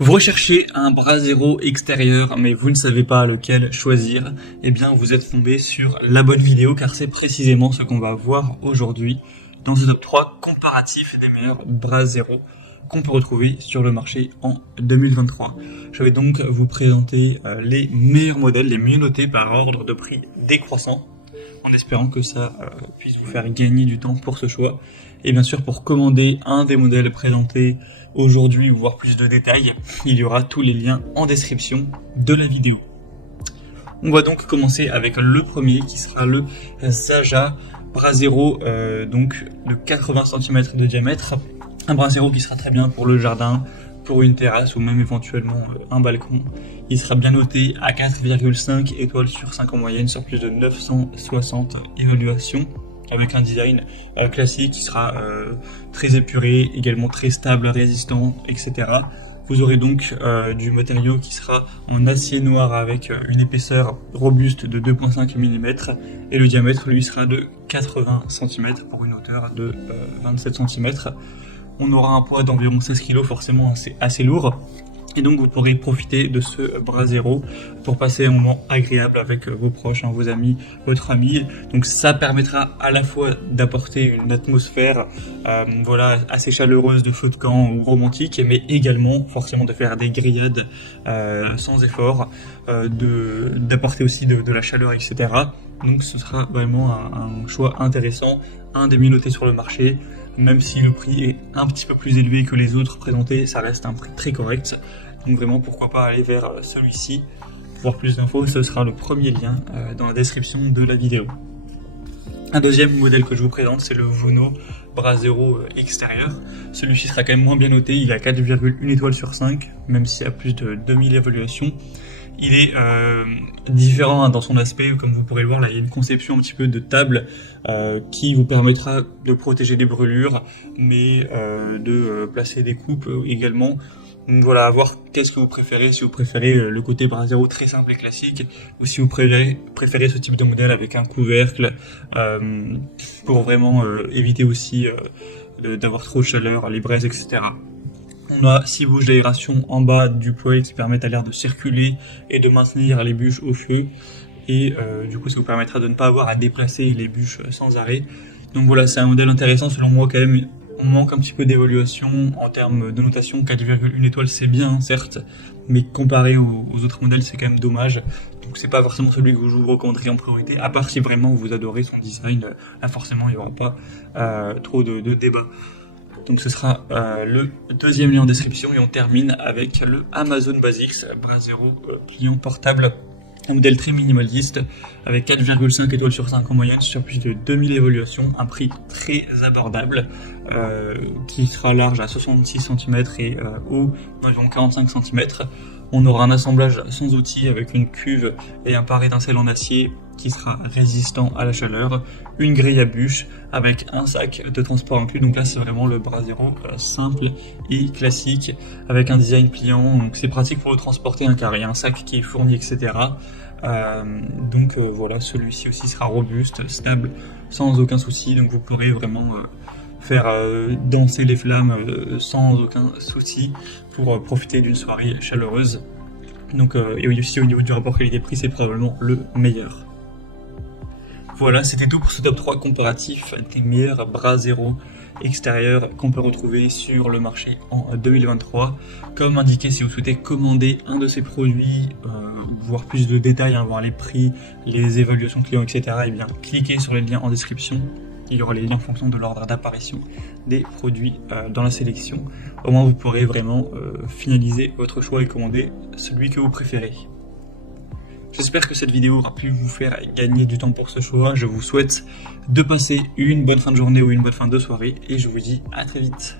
Vous recherchez un bras zéro extérieur, mais vous ne savez pas lequel choisir, eh bien vous êtes tombé sur la bonne vidéo car c'est précisément ce qu'on va voir aujourd'hui dans ce top 3 comparatif des meilleurs bras zéro qu'on peut retrouver sur le marché en 2023. Je vais donc vous présenter les meilleurs modèles, les mieux notés par ordre de prix décroissant, en espérant que ça puisse vous faire gagner du temps pour ce choix. Et bien sûr, pour commander un des modèles présentés aujourd'hui, voire plus de détails, il y aura tous les liens en description de la vidéo. On va donc commencer avec le premier qui sera le Zaja bras zéro, donc de 80 cm de diamètre. Un bras zéro qui sera très bien pour le jardin, pour une terrasse ou même éventuellement un balcon. Il sera bien noté à 4,5 étoiles sur 5 en moyenne sur plus de 960 évaluations, avec un design classique qui sera très épuré, également très stable, résistant, etc. Vous aurez donc du matériau qui sera en acier noir avec une épaisseur robuste de 2,5 mm et le diamètre lui sera de 80 cm pour une hauteur de 27 cm. On aura un poids d'environ 16 kg, forcément assez lourd. Et donc vous pourrez profiter de ce bras zéro pour passer un moment agréable avec vos proches, vos amis, votre famille. Donc ça permettra à la fois d'apporter une atmosphère assez chaleureuse de feu de camp ou romantique, mais également forcément de faire des grillades sans effort, d'apporter aussi de la chaleur, etc. Donc ce sera vraiment un choix intéressant, un des mieux notés sur le marché. Même si le prix est un petit peu plus élevé que les autres présentés, ça reste un prix très correct. Donc vraiment, pourquoi pas aller vers celui-ci. Pour voir plus d'infos, ce sera le premier lien dans la description de la vidéo. Un deuxième modèle que je vous présente, c'est le Vuno bras zéro extérieur. Celui-ci sera quand même moins bien noté, il a 4,1 étoiles sur 5, même s'il y a plus de 2000 évaluations. Il est différent dans son aspect, comme vous pourrez le voir, là il y a une conception un petit peu de table qui vous permettra de protéger des brûlures, mais de placer des coupes également. Donc voilà, à voir qu'est-ce que vous préférez, si vous préférez le côté bras zéro très simple et classique, ou si vous préférez ce type de modèle avec un couvercle, pour vraiment éviter aussi d'avoir trop de chaleur, les braises, etc. On a 6 bouches d'aération en bas du poêle qui permettent à l'air de circuler et de maintenir les bûches au feu. Et du coup, ça vous permettra de ne pas avoir à déplacer les bûches sans arrêt. Donc voilà, c'est un modèle intéressant selon moi quand même. On manque un petit peu d'évaluation en termes de notation. 4,1 étoiles, c'est bien, certes, mais comparé aux autres modèles, c'est quand même dommage. Donc c'est pas forcément celui que je vous recommanderais en priorité, à part si vraiment vous adorez son design. Là, forcément, il n'y aura pas trop de débat. Donc ce sera le deuxième lien en description et on termine avec le Amazon Basics bras zéro pliant portable. Un modèle très minimaliste avec 4,5 étoiles sur 5 en moyenne sur plus de 2000 évaluations, un prix très abordable qui sera large à 66 cm et haut d'environ 45 cm. On aura un assemblage sans outils avec une cuve et un pare étincelle en acier qui sera résistant à la chaleur, une grille à bûches avec un sac de transport inclus. Donc là c'est vraiment le bras zéro simple et classique avec un design pliant, donc c'est pratique pour le transporter car il y a un sac qui est fourni, etc. Voilà, celui-ci aussi sera robuste, stable, sans aucun souci, donc vous pourrez vraiment faire danser les flammes sans aucun souci pour profiter d'une soirée chaleureuse. Donc, et aussi au niveau du rapport qualité-prix, c'est probablement le meilleur. Voilà, c'était tout pour ce top 3 comparatif des meilleurs bras zéro extérieurs qu'on peut retrouver sur le marché en 2023. Comme indiqué, si vous souhaitez commander un de ces produits, voir plus de détails, voir les prix, les évaluations clients, etc., et bien cliquez sur les liens en description. Il y aura les liens en fonction de l'ordre d'apparition des produits dans la sélection. Au moins, vous pourrez vraiment finaliser votre choix et commander celui que vous préférez. J'espère que cette vidéo aura pu vous faire gagner du temps pour ce choix. Je vous souhaite de passer une bonne fin de journée ou une bonne fin de soirée et je vous dis à très vite.